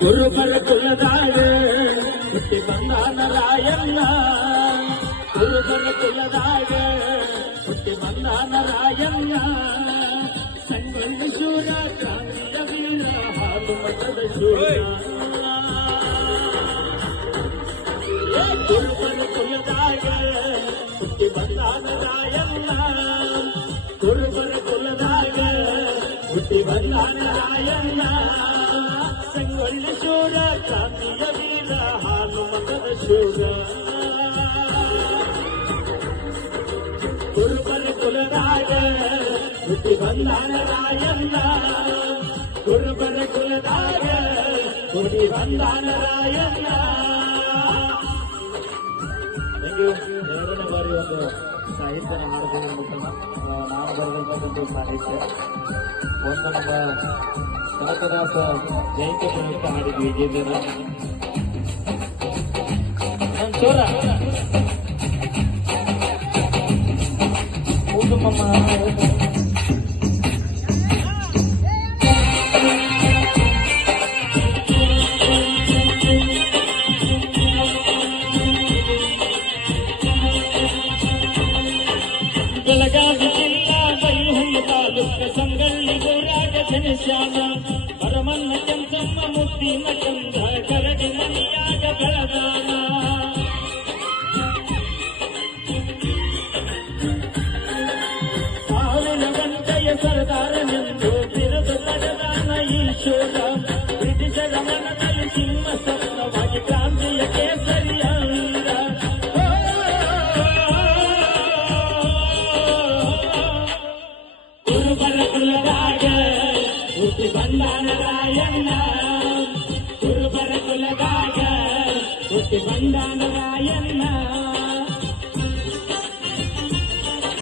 ಕುರುಬರ ಕುಲದಾಗ ಹುಟ್ಟಿ ಬಂದಾನ ರಾಯಣ್ಣ ಕುರುಬರ ಕುಲದಾಗ ಹುಟ್ಟಿ ಬಂದಾನ ರಾಯಣ್ಣ ಸಂಗೊಳ್ಳಿ ಶೂರ ಕ್ರಾಂತಿಯ ವೀರ ಹಾಲು ಮತದ ಶೂರ ಕುರುಬರ ಕುಲದಾಗ ಹುಟ್ಟಿ ಬಂದಾನ ರಾಯಣ್ಣ ಕುರುಬರ ಕುಲದಾಗ ಹುಟ್ಟಿ ಬಂದಾನ ರಾಯಣ್ಣ ಸಂಗೊಳ್ಳಿ ಶೂರ ಕ್ರಾಂತಿಯ ವೀರ ಹಾಲು ಮತದ ಶೂರ ಕುರುಬರ ಕುಲದಾಗ ಹುಟ್ಟಿ ಬಂದಾನ ರಾಯಣ್ಣ ಕುರುಬರ ಕುಲದಾಗ ಹುಟ್ಟಿ ಬಂದಾನ ರಾಯಣ್ಣ. ಎರಡನೇ ಬಾರಿ ಒಂದು ಸಾಹಿತ್ಯನ ಹಾಡ್ಕೊಂಡು ನಾನು ಬರೆದಂತಹ ಸಾಹಿತ್ಯ ಒಂದು ನಮ್ಮ ಕನಕದಾಸ ಜಯಂತಿ ಪ್ರಯುಕ್ತ ಹಾಡಿದ್ವಿ ಗೀತೆನ ಚೋರ ಕುಟುಂಬ ಬೆಳಗಾವಿ ಜಿಲ್ಲಾ ಬೈಲಹೊಂಗಲ ತಾಲೂಕ ಸಂಗೊಳ್ಳಿ ಊರಾಗ ಜನಶ್ಯಾಮ ಪರಮನ್ನ ಕೆಂಚಮ್ಮ ಮುತ್ತಿ ಮಠಂದ ಕರಡಿ ಮನಿಯಾಗ ಬೆಳಗಾನ ಸಾವಿನ ಗಂಟೆಯ ಸರ್ದಾರನೆಂದು ಬಿರುದು ಪಡೆದಾನ ಈಶ್ವರ ಬ್ರಿಟಿಷರ ಮನದಲ್ಲಿ ಸಿಂಹ ಸಪ್ತವಾಗಿ ಕ್ರಾಂತಿಯ ಕೇಸರಿಯ ಕುರುಬರ ಕುಲದಾಗ ಹುಟ್ಟಿ ಬಂದಾನ ರಾಯಣ್ಣ ಕುರುಬರ ಕುಲದಾಗ ಹುಟ್ಟಿ ಬಂದಾನ ರಾಯಣ್ಣ.